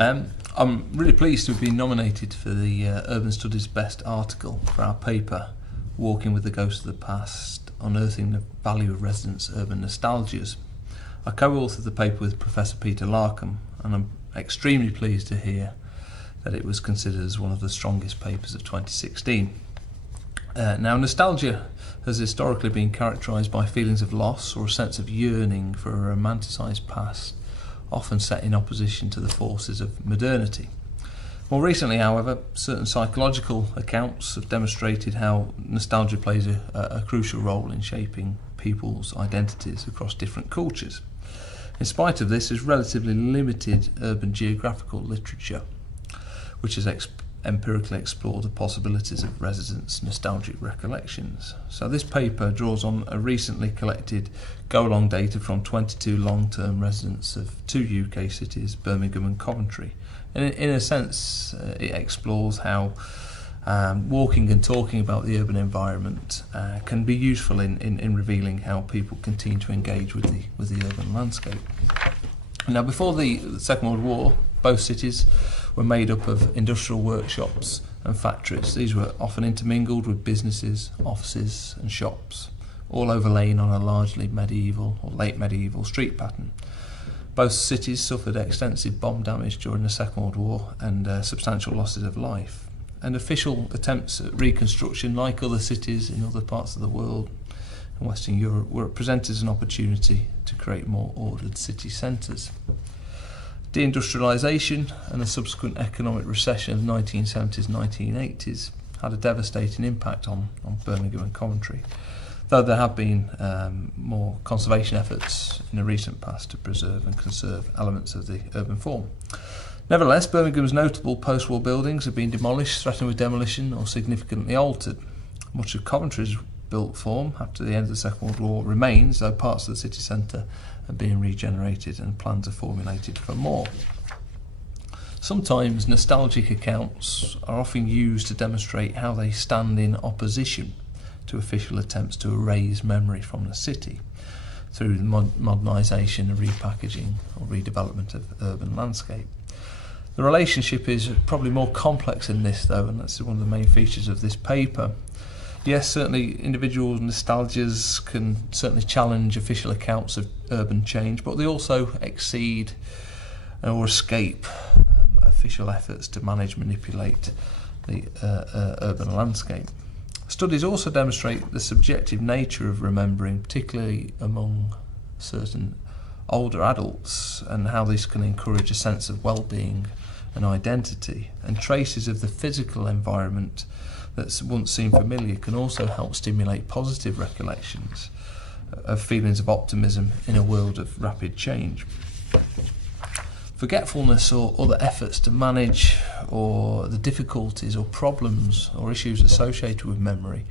I'm really pleased to have been nominated for the Urban Studies Best article for our paper, Walking with the Ghost of the Past, Unearthing the Value of Residents' Urban Nostalgias. I co-authored the paper with Professor Peter Larkham, and I'm extremely pleased to hear that it was considered as one of the strongest papers of 2016. Now, nostalgia has historically been characterised by feelings of loss or a sense of yearning for a romanticised past, often set in opposition to the forces of modernity. More recently, however, certain psychological accounts have demonstrated how nostalgia plays a crucial role in shaping people's identities across different cultures. In spite of this, there's relatively limited urban geographical literature, which has empirically explored the possibilities of residents' nostalgic recollections. So this paper draws on a recently collected go-along data from 22 long-term residents of two UK cities, Birmingham and Coventry. And in a sense, it explores how walking and talking about the urban environment can be useful in revealing how people continue to engage with the urban landscape. Now, before the Second World War, both cities were made up of industrial workshops and factories. These were often intermingled with businesses, offices and shops, all overlain on a largely medieval or late medieval street pattern. Both cities suffered extensive bomb damage during the Second World War and substantial losses of life. And official attempts at reconstruction, like other cities in other parts of the world and Western Europe, were presented as an opportunity to create more ordered city centres. Deindustrialisation and the subsequent economic recession of the 1970s, 1980s had a devastating impact on Birmingham and Coventry, though there have been more conservation efforts in the recent past to preserve and conserve elements of the urban form. Nevertheless, Birmingham's notable post-war buildings have been demolished, threatened with demolition or significantly altered. Much of Coventry's built form after the end of the Second World War remains, though parts of the city centre are being regenerated and plans are formulated for more. Sometimes nostalgic accounts are often used to demonstrate how they stand in opposition to official attempts to erase memory from the city through the modernisation and repackaging or redevelopment of urban landscape. The relationship is probably more complex in this, though, and that's one of the main features of this paper. Yes, certainly individual nostalgias can certainly challenge official accounts of urban change, but they also exceed or escape official efforts to manage and manipulate the urban landscape. Studies also demonstrate the subjective nature of remembering, particularly among certain older adults, and how this can encourage a sense of well-being and identity, and traces of the physical environment that once seemed familiar can also help stimulate positive recollections of feelings of optimism in a world of rapid change. Forgetfulness or other efforts to manage or the difficulties or problems or issues associated with memory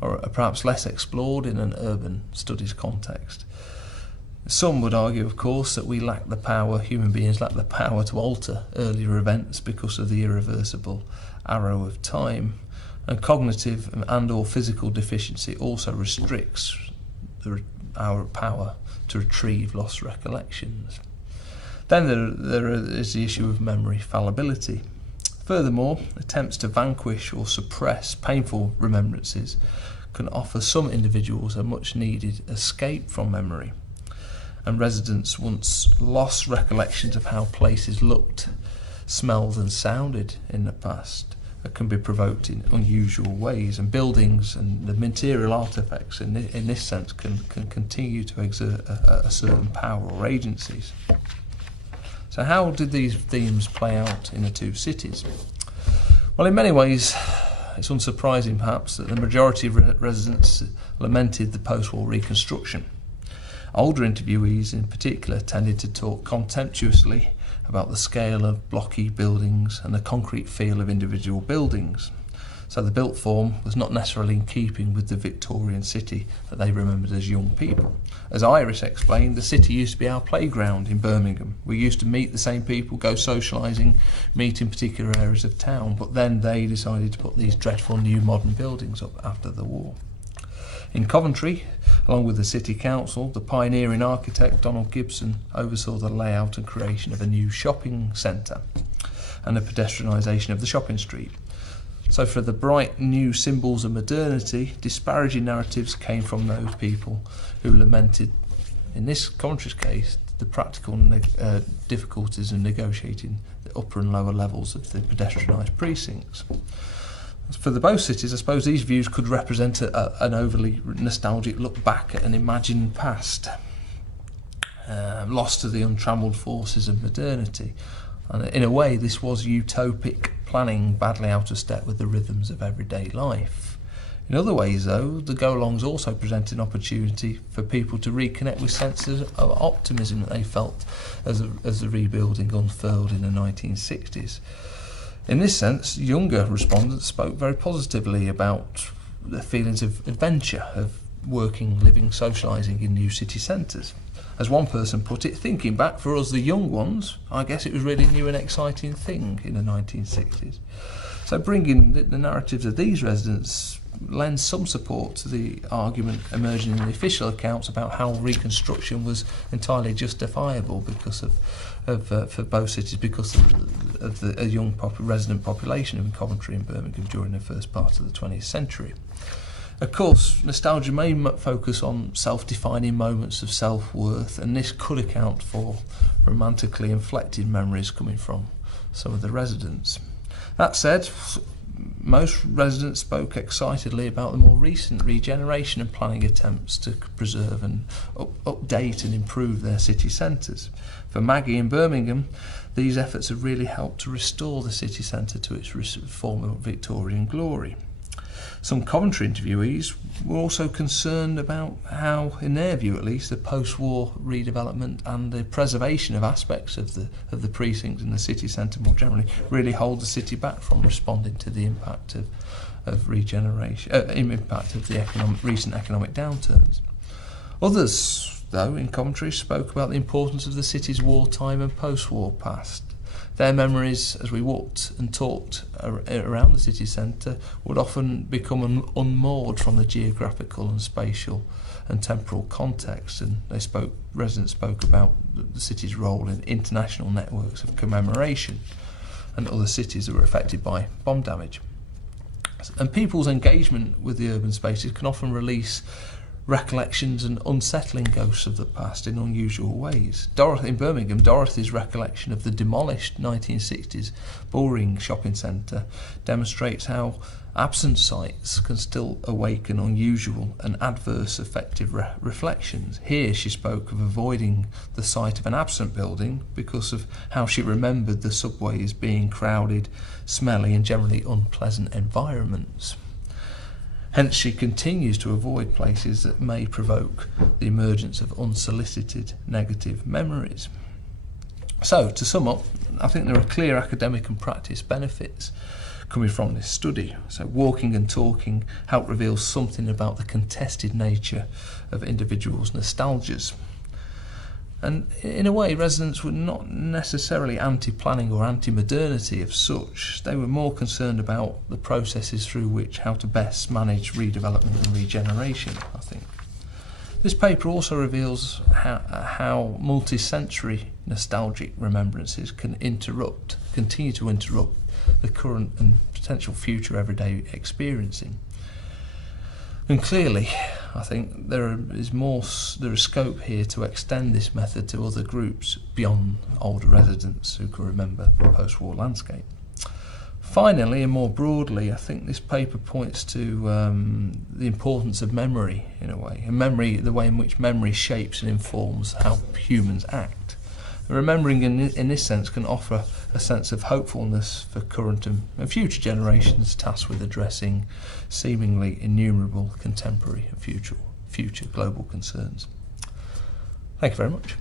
are perhaps less explored in an urban studies context. Some would argue, of course, that human beings lack the power to alter earlier events because of the irreversible arrow of time, and cognitive and or physical deficiency also restricts our power to retrieve lost recollections. Then there is the issue of memory fallibility. Furthermore, attempts to vanquish or suppress painful remembrances can offer some individuals a much needed escape from memory, and residents once lost recollections of how places looked, smelled and sounded in the past can be provoked in unusual ways, and buildings and the material artefacts in this sense can continue to exert a certain power or agencies. So how did these themes play out in the two cities? Well, in many ways, it's unsurprising perhaps that the majority of residents lamented the post-war reconstruction. Older interviewees in particular tended to talk contemptuously about the scale of blocky buildings and the concrete feel of individual buildings. So the built form was not necessarily in keeping with the Victorian city that they remembered as young people. As Iris explained, the city used to be our playground in Birmingham. We used to meet the same people, go socialising, meet in particular areas of town, but then they decided to put these dreadful new modern buildings up after the war. In Coventry, along with the City Council, the pioneering architect Donald Gibson oversaw the layout and creation of a new shopping centre. and the pedestrianisation of the shopping street. So for the bright new symbols of modernity, disparaging narratives came from those people who lamented, in this commentary's case, the practical difficulties in negotiating the upper and lower levels of the pedestrianised precincts. For the both cities, I suppose these views could represent an overly nostalgic look back at an imagined past, lost to the untrammelled forces of modernity. And in a way, this was utopic planning badly out of step with the rhythms of everyday life. In other ways, though, the go-alongs also presented an opportunity for people to reconnect with senses of optimism that they felt as the rebuilding unfurled in the 1960s. In this sense, younger respondents spoke very positively about their feelings of adventure, of working, living, socialising in new city centres. As one person put it, thinking back, for us the young ones, I guess it was really a new and exciting thing in the 1960s. So bringing the narratives of these residents lends some support to the argument emerging in the official accounts about how reconstruction was entirely justifiable because for both cities, because of the young resident population in Coventry and Birmingham during the first part of the 20th century. Of course, nostalgia may focus on self-defining moments of self-worth, and this could account for romantically inflected memories coming from some of the residents. That said, most residents spoke excitedly about the more recent regeneration and planning attempts to preserve and update and improve their city centres. For Maggie in Birmingham, these efforts have really helped to restore the city centre to its former Victorian glory. Some Coventry interviewees were also concerned about how, in their view at least, the post-war redevelopment and the preservation of aspects of the precincts and the city centre more generally really hold the city back from responding to the impact of regeneration, impact of the recent economic downturns. Others, though, in Coventry spoke about the importance of the city's wartime and post-war past. Their memories, as we walked and talked around the city centre, would often become unmoored from the geographical and spatial and temporal context, and residents spoke about the city's role in international networks of commemoration and other cities that were affected by bomb damage. And people's engagement with the urban spaces can often release recollections and unsettling ghosts of the past in unusual ways. In Birmingham, Dorothy's recollection of the demolished 1960s Bullring shopping centre demonstrates how absent sites can still awaken unusual and adverse affective reflections. Here she spoke of avoiding the sight of an absent building because of how she remembered the subways being crowded, smelly and generally unpleasant environments. Hence, she continues to avoid places that may provoke the emergence of unsolicited negative memories. So, to sum up, I think there are clear academic and practice benefits coming from this study. So, walking and talking help reveal something about the contested nature of individuals' nostalgias. And in a way, residents were not necessarily anti-planning or anti-modernity as such. They were more concerned about the processes through which how to best manage redevelopment and regeneration, I think. This paper also reveals how multi-sensory nostalgic remembrances can continue to interrupt the current and potential future everyday experiencing. And clearly, I think there is scope here to extend this method to other groups beyond older residents who can remember the post-war landscape. Finally, and more broadly, I think this paper points to the importance of memory, in a way, and the way in which memory shapes and informs how humans act. Remembering in this sense can offer a sense of hopefulness for current and future generations tasked with addressing seemingly innumerable contemporary and future global concerns. Thank you very much.